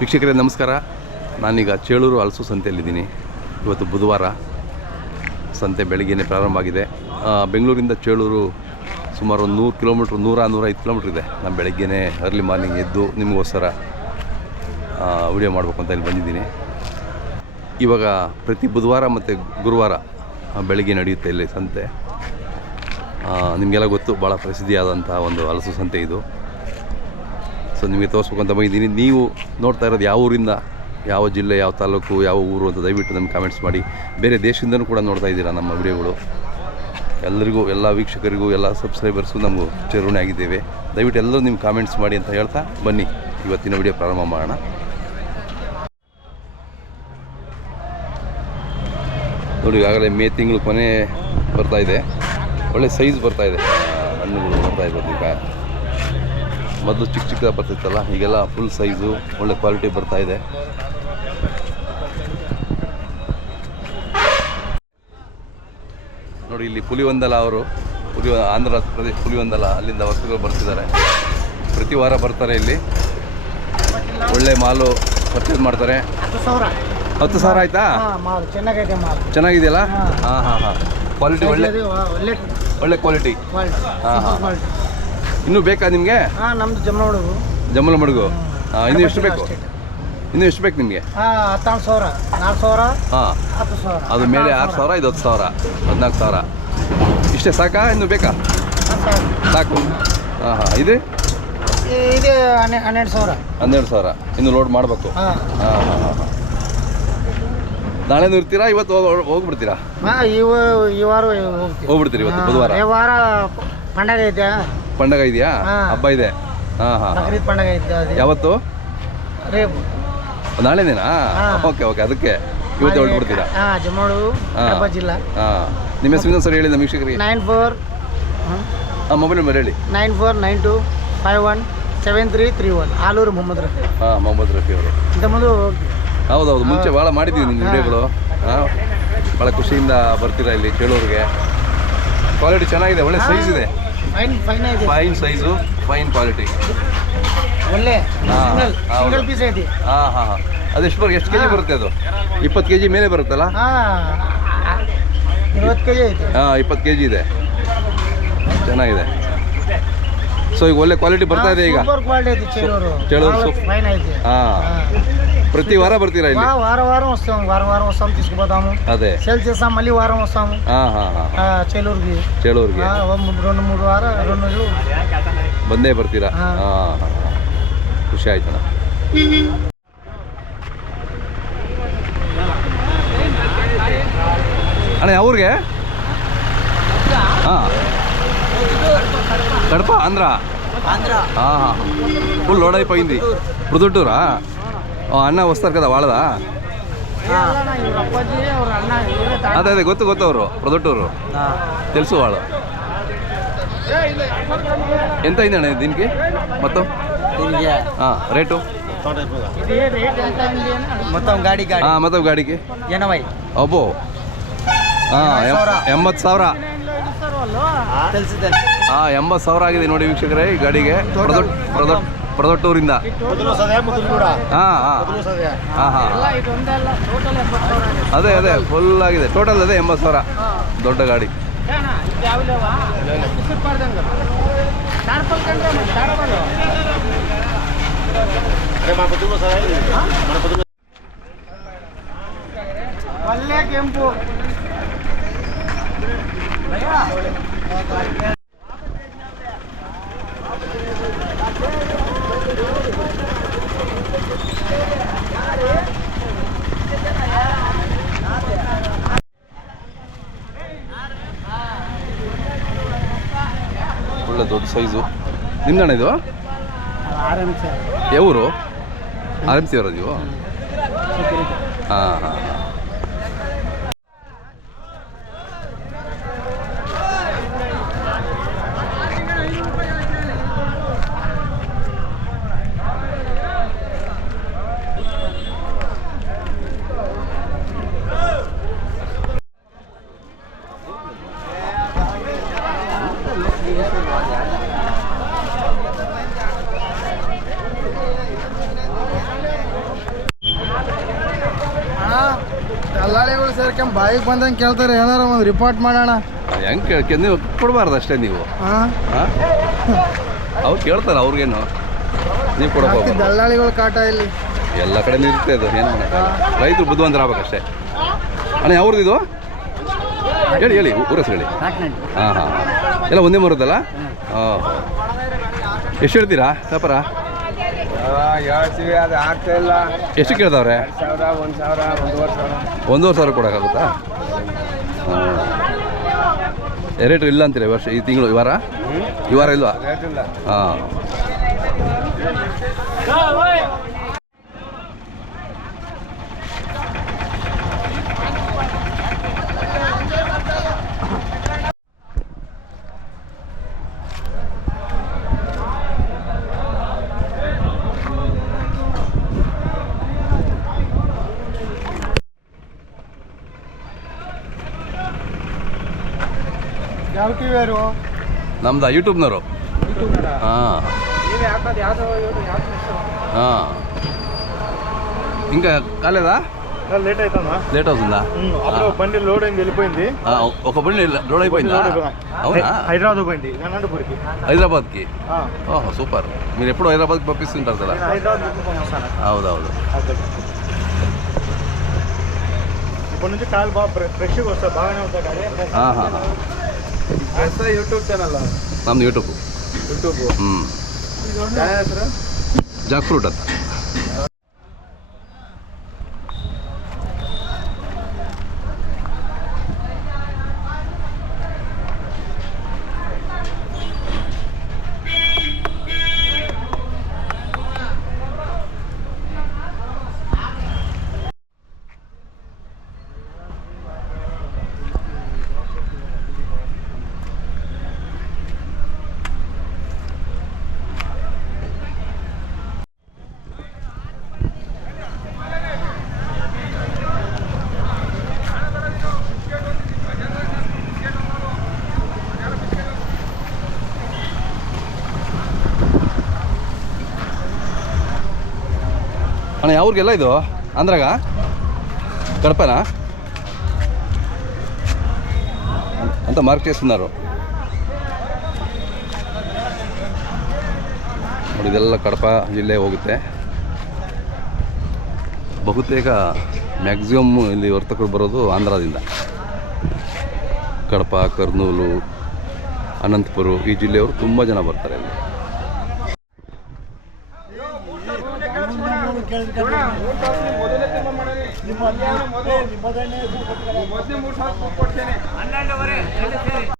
ವೀಕ್ಷಕರೇ ನಮಸ್ಕಾರ. ನಾನೀಗ ಚೇಳೂರು ಹಲಸು ಸಂತೆಯಲ್ಲಿದ್ದೀನಿ. ಇವತ್ತು ಬುಧವಾರ. ಸಂತೆ ಬೆಳಗ್ಗೆನೇ ಪ್ರಾರಂಭ ಆಗಿದೆ. ಬೆಂಗಳೂರಿಂದ ಚೇಳೂರು ಸುಮಾರು 100 ಕಿಲೋಮೀಟ್ರ್ 100-105 ಕಿಲೋಮೀಟ್ರ್ ಇದೆ. ನಾನು ಬೆಳಗ್ಗೆನೇ ಅರ್ಲಿ ಮಾರ್ನಿಂಗ್ ಎದ್ದು ನಿಮಗೋಸ್ಕರ ವಿಡಿಯೋ ಮಾಡಬೇಕು ಅಂತ ಇಲ್ಲಿ ಬಂದಿದ್ದೀನಿ. ಇವಾಗ ಪ್ರತಿ ಬುಧವಾರ ಮತ್ತು ಗುರುವಾರ ಬೆಳಗ್ಗೆ ನಡೆಯುತ್ತೆ ಇಲ್ಲಿ ಸಂತೆ. ನಿಮಗೆಲ್ಲ ಗೊತ್ತು, ಭಾಳ ಪ್ರಸಿದ್ಧಿಯಾದಂಥ ಒಂದು ಹಲಸು ಸಂತೆ ಇದು. ಸೊ ನಿಮಗೆ ತೋರಿಸ್ಬೇಕು ಅಂತ ಬಂದಿದ್ದೀನಿ. ನೀವು ನೋಡ್ತಾ ಇರೋದು ಯಾವ ಊರಿಂದ, ಯಾವ ಜಿಲ್ಲೆ, ಯಾವ ತಾಲೂಕು, ಯಾವ ಊರು ಅಂತ ದಯವಿಟ್ಟು ನಮ್ಗೆ ಕಾಮೆಂಟ್ಸ್ ಮಾಡಿ. ಬೇರೆ ದೇಶದಿಂದನೂ ಕೂಡ ನೋಡ್ತಾ ಇದ್ದೀರಾ ನಮ್ಮ ವಿಡಿಯೋಗಳು. ಎಲ್ಲರಿಗೂ, ಎಲ್ಲ ವೀಕ್ಷಕರಿಗೂ, ಎಲ್ಲ ಸಬ್ಸ್ಕ್ರೈಬರ್ಸ್ಗೂ ನಮಗೂ ಚಿರಋಣಿ ಆಗಿದ್ದೇವೆ. ದಯವಿಟ್ಟು ಎಲ್ಲರೂ ನಿಮ್ಗೆ ಕಾಮೆಂಟ್ಸ್ ಮಾಡಿ ಅಂತ ಹೇಳ್ತಾ ಬನ್ನಿ ಇವತ್ತಿನ ವಿಡಿಯೋ ಪ್ರಾರಂಭ ಮಾಡೋಣ. ನೋಡಿ, ಈಗಾಗಲೇ ಮೇ ತಿಂಗಳು ಕೊನೆ ಬರ್ತಾಯಿದೆ. ಒಳ್ಳೆ ಸೈಜ್ ಬರ್ತಾಯಿದೆ, ಹಣ್ಣುಗಳು ಬರ್ತಾಯಿದೆ. ಈಗ ಮೊದಲು ಚಿಕ್ಕ ಚಿಕ್ಕದಾಗಿ ಬರ್ತಿತ್ತಲ್ಲ, ಈಗೆಲ್ಲ ಫುಲ್ ಸೈಜು ಒಳ್ಳೆ ಕ್ವಾಲಿಟಿ ಬರ್ತಾಯಿದೆ. ನೋಡಿ, ಇಲ್ಲಿ ಪುಲಿವಂದಲ ಅವರು, ಆಂಧ್ರ ಪ್ರದೇಶ ಪುಲಿವಂದಲ, ಅಲ್ಲಿಂದ ವಸ್ತುಗಳು ಬರ್ತಿದ್ದಾರೆ. ಪ್ರತಿ ವಾರ ಬರ್ತಾರೆ ಇಲ್ಲಿ. ಒಳ್ಳೆ ಮಾಲು ಪರ್ಚೇಸ್ ಮಾಡ್ತಾರೆ. 10,000 ಆಯ್ತಾ? ಚೆನ್ನಾಗಿದೆಯಲ್ಲ? ಹಾಂ ಹಾಂ ಹಾಂ, ಕ್ವಾಲಿಟಿ ಒಳ್ಳೆ ಕ್ವಾಲಿಟಿ. ಹಾಂ ಹಾಂ. ಇನ್ನೂ ಬೇಕಾ ನಿಮಗೆ? ನಮ್ದು ಜಮ್ಮಲ ಮಡುಗು. ಇನ್ನೂ ಎಷ್ಟು ಬೇಕು? ನಿಮಗೆ? 14,000, 4,000. ಹಾಂ, 10,000. ಅದು ಮೇಲೆ 6,000, ಇದು 10,000, 14,000. ಇಷ್ಟೇ ಸಾಕಾ? ಇನ್ನೂ ಬೇಕಾ? ಸಾಕು. ಹಾಂ ಹಾಂ. ಇದು 12,000. ಇನ್ನು ಲೋಡ್ ಮಾಡಬೇಕು. ಹಾಂ ಹಾಂ ಹಾಂ ಹಾಂ. ನಾಳೆನೂ ಇರ್ತೀರಾ? ಇವತ್ತು ಹೋಗ್ಬಿಡ್ತೀರಾ? ಈ ವಾರ ಹೋಗ್ಬಿಡ್ತೀರಿ ಇವತ್ತು ಬುಧವಾರ? ವಾರ ಪಂಡಗ ಇದೆಯಾ? ಹಬ್ಬ ಇದೆ. ಹಾಂ ಹಾಂ. ಪಂಡಗ ಇದೆ. ಯಾವತ್ತು? ನಾಳೆನೇನಾ? Okay okay. ಅದಕ್ಕೆ ಇವತ್ತು ಹೊರಟ್ಬಿಡ್ತೀರಾ? ಜಿಲ್ಲಾ. ಹಾಂ. ನಿಮ್ಮ ಹೆಸರು ಸರಿ ಹೇಳಿ ನಮ್ಮ ವೀಕ್ಷಕರಿಗೆ. 94. ಹಾಂ, ಮೊಬೈಲ್ ನಂಬರ್ ಹೇಳಿ. 9492517331. ಆಲೂರು ಮೊಹಮ್ಮದ್ ರಫಿ. ಹಾಂ, ಮೊಹಮ್ಮದ್ ರಫಿ ಅವರು. ಇಂತ ಮುಂದೆ ಹೌದೌದು, ಮುಂಚೆ ಭಾಳ ಮಾಡಿದ್ದೀವಿ ನಿಮ್ಮ ವಿಡಿಯೋಗಳು. ಹಾಂ, ಭಾಳ ಖುಷಿಯಿಂದ ಬರ್ತೀರಾ ಇಲ್ಲಿ ಚೇಳೂರಿಗೆ. ಕ್ವಾಲಿಟಿ ಚೆನ್ನಾಗಿದೆ, ಒಳ್ಳೆ ಸೈಜ್ ಇದೆ. Fine size, fine quality. ಒಳ್ಳೆ ಹಾಂ ಪೀಸ್ ಐತಿ. ಹಾಂ ಹಾಂ ಹಾಂ. ಅದೆಷ್ಟು ಎಷ್ಟು ಕೆ ಜಿ ಬರುತ್ತೆ? ಅದು 20 kg ಮೇಲೆ ಬರುತ್ತಲ್ಲ? 20 kg ಐತಿ. ಹಾಂ, 20 kg ಇದೆ. ಚೆನ್ನಾಗಿದೆ. ಸೊ ಈಗ ಒಳ್ಳೆ ಕ್ವಾಲಿಟಿ ಬರ್ತಾ ಇದೆ ಈಗ. ಚೇಳೂರು. ಹಾಂ, ప్రతి వారం ಬರ್ತೀರಾ ಇಲ್ಲಿ? వారం వస్తాం తీసుకుపోతాము. అదే సేల్ చేస్తాం, మళ్ళీ వారం వస్తాము చేలూరుకి. 2-3 వార 2 రోజులు ಬಂದೇ ಬರ್ತೀರಾ? ಖುಷಿ ಆಯ್ತಣ್ಣ. ಅಣ್ಣ ಯಾವ್ರಿಗೆ? ಹಾಂ, కడప ఆంధ్ర. ఫుల్ లోడ్ అయిపోయింది. ప్రొద్దుటూరా? అన్న వస్తారు కదా వాళ్ళదా? అదే అదే ಗೊತ್ತು ಅವರು ప్రొద్దుటూరు తెలుసు వాళ్ళు. ఎంత అయిందండి దీనికి మొత్తం రేటు? మొత్తం గాడికి 80. అబ్బో, 80,000. 80,000 ಆಗಿದೆ ನೋಡಿ ವೀಕ್ಷಕರೇ ಈ ಗಾಡಿಗೆ. ಪ್ರೊದಟ್ಟೂರಿಂದ. ಹಾಂ ಹಾಂ ಹಾಂ. ಅದೇ ಫುಲ್ ಆಗಿದೆ. ಟೋಟಲ್ ಅದೇ 80,000 ದೊಡ್ಡ ಗಾಡಿ. ಒಳ್ಳೆ ಕೆಂಪು. ಒಳ್ಳೆ ದೊಡ್ಡ ಸೈಜು. ನಿಮ್ದಣ್ಣ ಇದು? ಯಾವ ಊರು? RMC ಅವರ ನೀವು? ಹಾಂ ಹಾಂ. ಬಾಯಿಗೆ ಬಂದಂಗೆ ಕೇಳ್ತಾರೆ, ಏನಾರ ಒಂದು ರಿಪೋರ್ಟ್ ಮಾಡೋಣ. ಹೆಂಗೆ ಕೇಳ್ಕೆ ನೀವು ಕೊಡಬಾರ್ದು ಅಷ್ಟೇ ನೀವು. ಹಾಂ, ಅವ್ರು ಕೇಳ್ತಾರೆ, ಅವ್ರಿಗೇನು ನೀವು ಕೊಡಬೇಕು. ದಲ್ಲಾಳಿಗಳ ಕಾಟ ಇಲ್ಲಿ ಎಲ್ಲ ಕಡೆ ಇರುತ್ತೆ ಅದು, ಏನು ಮಾಡೋಕ್ಕಾಗಲ್ಲ. ರೈತರು ಬುದ್ಧಿವಂತರ ಆಗ್ಬೇಕಷ್ಟೇ. ಅಣ್ಣ ಯಾವ್ದು ಇದು? ಹೇಳಿ ಹೇಳಿ, ಊರ ಹೆಸರು ಹೇಳಿ. ಹಾಂ ಹಾಂ, ಎಲ್ಲ ಒಂದೇ ಮರದಲ್ಲ? ಹಾಂ, ಎಷ್ಟು ಹೇಳ್ತೀರಾ ವ್ಯಾಪಾರ? ಹೇಳ್ತೀವಿ, ಅದು ಆಗ್ತಾ ಇಲ್ಲ. ಎಷ್ಟು ಕೇಳ್ತಾವ್ರೆ? 1,000, 1,000, 1,500. 1,500 ಕೊಡೋಕ್ಕಾಗುತ್ತಾ? ರೇಟು ಇಲ್ಲ ಅಂತೀರ ಈ ವರ್ಷ, ಈ ತಿಂಗಳು, ಈ ವಾರ ಇಲ್ವಾ? ಹಾಂ, ಯಾವ ಟಿ ವಿ ಅವರು? ನಮ್ದು ಯೂಟ್ಯೂಬ್ನವರು. ಹಾಂ ಹಾಂ, ఇంకా కాలేదా? లేట్ అవుతుందా? లేట్ అవుతుందా? అప్పుడు బండి లోడ్ అయింది, వెళ్ళిపోయింది. ఒక బండి లోడ్ అయిపోయిందా? అవునా? హైదరాబాద్ పోయింది, అనంతపూర్కి. హైదరాబాద్కి? ఓహో, సూపర్. మీరు ఎప్పుడు హైదరాబాద్కి పంపిస్తుంటారు కదా? హౌదౌదు. ఇప్పటి నుంచి కాల్ బాగా ఫ్రెష్గా వస్తా, బాగానే వస్తా. యూట్యూబ్ ఛానల్ ನಮ್ದು ಯೂಟ್ಯೂಬ್. ಜಾಕ್ ಫ್ರೂಟ್ ಅಂತ. అన్న ఎవరికెళ్ళ ఇది ఆంధ్రగా కడపనా అంతా మార్క్ చేస్తున్నారు ನೋಡಿ. ಇದೆಲ್ಲ ಕಡಪ ಜಿಲ್ಲೆ ಹೋಗುತ್ತೆ. ಬಹುತೇಕ ಮ್ಯಾಕ್ಸಿಮಮ್ ಇಲ್ಲಿ ವರ್ತಕರು ಬರೋದು ಆಂಧ್ರದಿಂದ. ಕಡಪ, ಕರ್ನೂಲು, ಅನಂತಪುರ ಈ ಜಿಲ್ಲೆಯವರು ತುಂಬ ಜನ ಬರ್ತಾರೆ ಇಲ್ಲಿ.